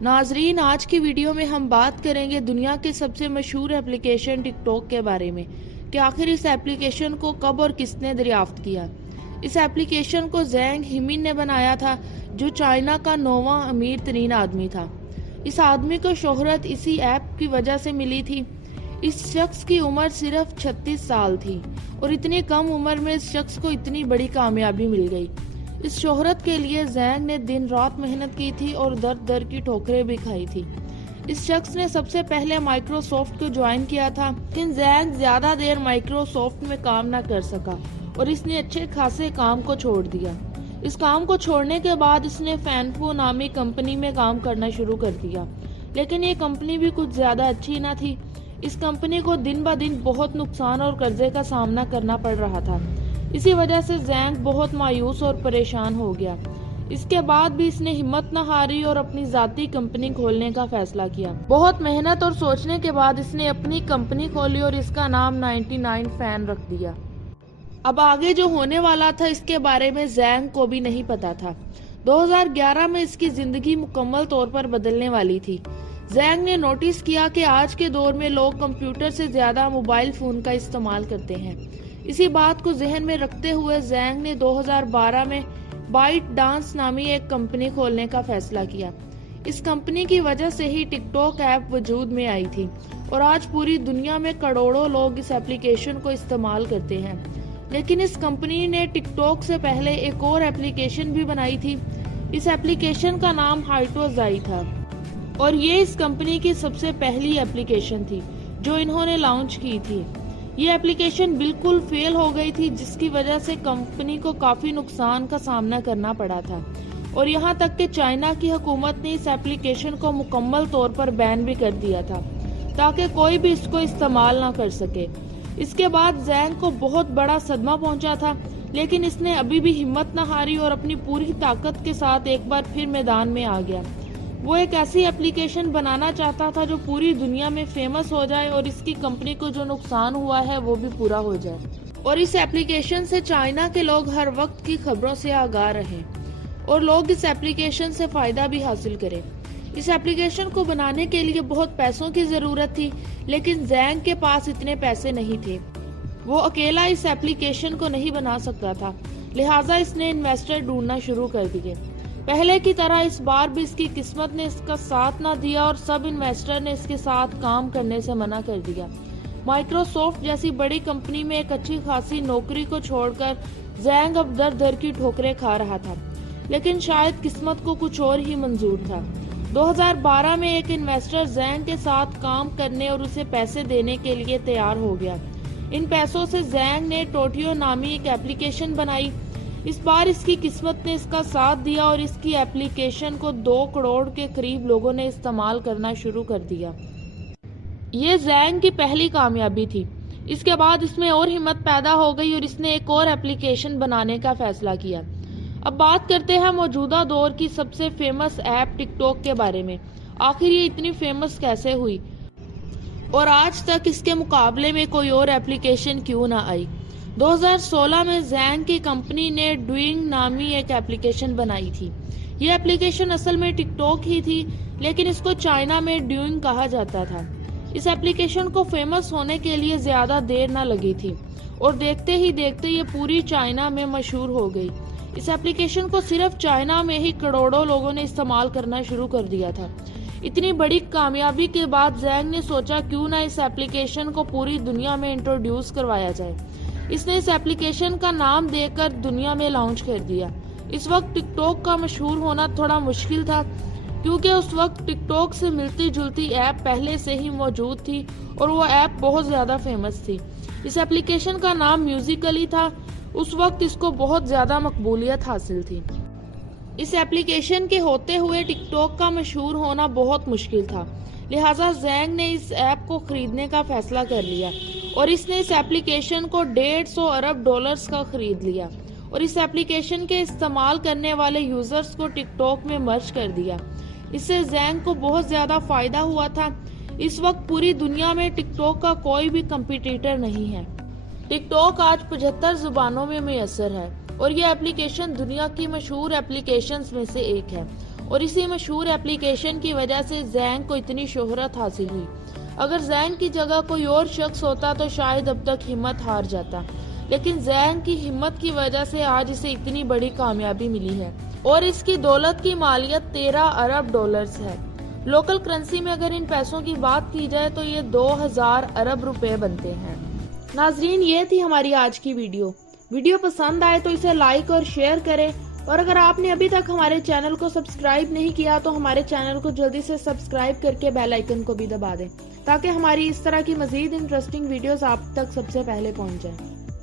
ناظرین، آج کی ویڈیو میں ہم بات کریں گے دنیا کے سب سے مشہور اپلیکیشن ٹک ٹاک کے بارے میں کہ آخر اس اپلیکیشن کو کب اور کس نے دریافت کیا۔ اس اپلیکیشن کو زینگ ہیمن نے بنایا تھا، جو چائنا کا 9واں امیر ترین آدمی تھا۔ اس آدمی کو شہرت اسی ایپ کی وجہ سے ملی تھی۔ اس شخص کی عمر صرف 36 سال تھی اور اتنی کم عمر میں اس شخص کو اتنی بڑی کامیابی مل گئی۔ اس شہرت کے لیے زینگ نے دن رات محنت کی تھی اور در کی ٹھوکریں بھی کھائی تھی۔ اس شخص نے سب سے پہلے مائکروسافٹ کو جوائن کیا تھا، لیکن زینگ زیادہ دیر مائکروسافٹ میں کام نہ کر سکا اور اس نے اچھے خاصے کام کو چھوڑ دیا۔ اس کام کو چھوڑنے کے بعد اس نے فینفو نامی کمپنی میں کام کرنا شروع کر دیا، لیکن یہ کمپنی بھی کچھ زیادہ اچھی نہ تھی۔ اس کمپنی کو دن بہ دن بہت نقصان اور قرضے کا سامنا کرنا پڑ رہا تھا۔ اسی وجہ سے زینگ بہت مایوس اور پریشان ہو گیا۔ اس کے بعد بھی اس نے ہمت نہ ہاری اور اپنی ذاتی کمپنی کھولنے کا فیصلہ کیا۔ بہت محنت اور سوچنے کے بعد اس نے اپنی کمپنی کھولی اور اس کا نام 99 فین رکھ دیا۔ اب آگے جو ہونے والا تھا اس کے بارے میں زینگ کو بھی نہیں پتا تھا۔ 2011 میں اس کی زندگی مکمل طور پر بدلنے والی تھی۔ زینگ نے نوٹس کیا کہ آج کے دور میں لوگ کمپیوٹر سے زیادہ موبائل فون کا استعمال کرتے ہیں۔ اسی بات کو ذہن میں رکھتے ہوئے زینگ نے 2012 میں بائٹ ڈانس نامی ایک کمپنی کھولنے کا فیصلہ کیا۔ اس کمپنی کی وجہ سے ہی ٹک ٹاک ایپ وجود میں آئی تھی اور آج پوری دنیا میں کروڑوں لوگ اس اپلیکیشن کو استعمال کرتے ہیں۔ لیکن اس کمپنی نے ٹک ٹاک سے پہلے ایک اور اپلیکیشن بھی بنائی تھی۔ اس اپلیکیشن کا نام ہائٹو زائی تھا اور یہ اس کمپنی کی سب سے پہلی اپلیکیشن تھی جو انہوں نے لانچ کی تھی۔ یہ اپلیکیشن بالکل فیل ہو گئی تھی، جس کی وجہ سے کمپنی کو کافی نقصان کا سامنا کرنا پڑا تھا اور یہاں تک کہ چائنا کی حکومت نے اس اپلیکیشن کو مکمل طور پر بین بھی کر دیا تھا تاکہ کوئی بھی اس کو استعمال نہ کر سکے۔ اس کے بعد زینگ کو بہت بڑا صدمہ پہنچا تھا، لیکن اس نے ابھی بھی ہمت نہ ہاری اور اپنی پوری طاقت کے ساتھ ایک بار پھر میدان میں آ گیا۔ وہ ایک ایسی اپلیکیشن بنانا چاہتا تھا جو پوری دنیا میں فیمس ہو جائے اور اس کی کمپنی کو جو نقصان ہوا ہے وہ بھی پورا ہو جائے، اور اس اپلیکیشن سے چائنا کے لوگ ہر وقت کی خبروں سے آگاہ رہیں اور لوگ اس اپلیکیشن سے فائدہ بھی حاصل کریں۔ اس اپلیکیشن کو بنانے کے لیے بہت پیسوں کی ضرورت تھی، لیکن زینگ کے پاس اتنے پیسے نہیں تھے۔ وہ اکیلا اس اپلیکیشن کو نہیں بنا سکتا تھا، لہٰذا اس نے انویسٹر ڈھونڈنا شروع کر دیے۔ پہلے کی طرح اس بار بھی اس کی قسمت نے اس کا ساتھ نہ دیا اور سب انویسٹر نے اس کے ساتھ کام کرنے سے منع کر دیا۔ مائکروسافٹ جیسی بڑی کمپنی میں ایک اچھی خاصی نوکری کو چھوڑ کر زینگ اب در کی ٹھوکریں کھا رہا تھا، لیکن شاید قسمت کو کچھ اور ہی منظور تھا۔ 2012 میں ایک انویسٹر زینگ کے ساتھ کام کرنے اور اسے پیسے دینے کے لیے تیار ہو گیا۔ ان پیسوں سے زینگ نے ٹوٹیو نامی ایک اپلیکیشن بنائی۔ اس بار اس کی قسمت نے اس کا ساتھ دیا اور اس کی اپلیکیشن کو 2 کروڑ کے قریب لوگوں نے استعمال کرنا شروع کر دیا۔ یہ زینگ کی پہلی کامیابی تھی۔ اس کے بعد اس میں اور ہمت پیدا ہو گئی اور اس نے ایک اور اپلیکیشن بنانے کا فیصلہ کیا۔ اب بات کرتے ہیں موجودہ دور کی سب سے فیمس ایپ ٹک ٹاک کے بارے میں۔ آخر یہ اتنی فیمس کیسے ہوئی اور آج تک اس کے مقابلے میں کوئی اور اپلیکیشن کیوں نہ آئی؟ 2016 میں زینگ کی کمپنی نے ڈوئنگ نامی ایک اپلیکیشن بنائی تھی۔ یہ اپلیکیشن اصل میں ٹک ٹاک ہی تھی، لیکن اس کو چائنا میں ڈوئنگ کہا جاتا تھا۔ اس اپلیکیشن کو فیمس ہونے کے لیے زیادہ دیر نہ لگی تھی اور دیکھتے ہی دیکھتے یہ پوری چائنا میں مشہور ہو گئی۔ اس اپلیکیشن کو صرف چائنا میں ہی کروڑوں لوگوں نے استعمال کرنا شروع کر دیا تھا۔ اتنی بڑی کامیابی کے بعد زینگ نے سوچا کیوں نہ اس اپلیکیشن کو پوری دنیا میں انٹروڈیوس کروایا جائے۔ اس نے اس اپلیکیشن کا نام دے کر دنیا میں لانچ کر دیا۔ اس وقت ٹک ٹاک کا مشہور ہونا تھوڑا مشکل تھا، کیونکہ اس وقت ٹک ٹاک سے ملتی جلتی ایپ پہلے سے ہی موجود تھی اور وہ ایپ بہت زیادہ فیمس تھی۔ اس اپلیکیشن کا نام میوزیکلی تھا۔ اس وقت اس کو بہت زیادہ مقبولیت حاصل تھی۔ اس اپلیکیشن کے ہوتے ہوئے ٹک ٹاک کا مشہور ہونا بہت مشکل تھا، لہٰذا زینگ نے اس ایپ کو خریدنے کا فیصلہ کر لیا اور اس نے اس اپلیکیشن کو $150 ارب کا خرید لیا اور اس اپلیکیشن کے استعمال کرنے والے یوزرز کو ٹک ٹاک میں مرج کر دیا۔ اس سے زینگ کو بہت زیادہ فائدہ ہوا تھا۔ اس وقت پوری دنیا میں ٹک ٹاک کا کوئی بھی کمپیٹیٹر نہیں ہے۔ ٹک ٹاک آج 75 زبانوں میں میسر ہے اور یہ اپلیکیشن دنیا کی مشہور اپلیکیشنز میں سے ایک ہے اور اسی مشہور ایپلیکیشن کی وجہ سے زینگ کو اتنی شہرت حاصل ہوئی۔ اگر زینگ کی جگہ کوئی اور شخص ہوتا تو شاید اب تک ہمت ہار جاتا، لیکن زینگ کی ہمت کی وجہ سے آج اسے اتنی بڑی کامیابی ملی ہے اور اس کی دولت کی مالیت 13 ارب ڈالرز ہے۔ لوکل کرنسی میں اگر ان پیسوں کی بات کی جائے تو یہ 2000 ارب روپے بنتے ہیں۔ ناظرین، یہ تھی ہماری آج کی ویڈیو پسند آئے تو اسے لائک اور شیئر کریں، اور اگر آپ نے ابھی تک ہمارے چینل کو سبسکرائب نہیں کیا تو ہمارے چینل کو جلدی سے سبسکرائب کر کے بیل آئیکن کو بھی دبا دیں تاکہ ہماری اس طرح کی مزید انٹرسٹنگ ویڈیوز آپ تک سب سے پہلے پہنچ جائیں۔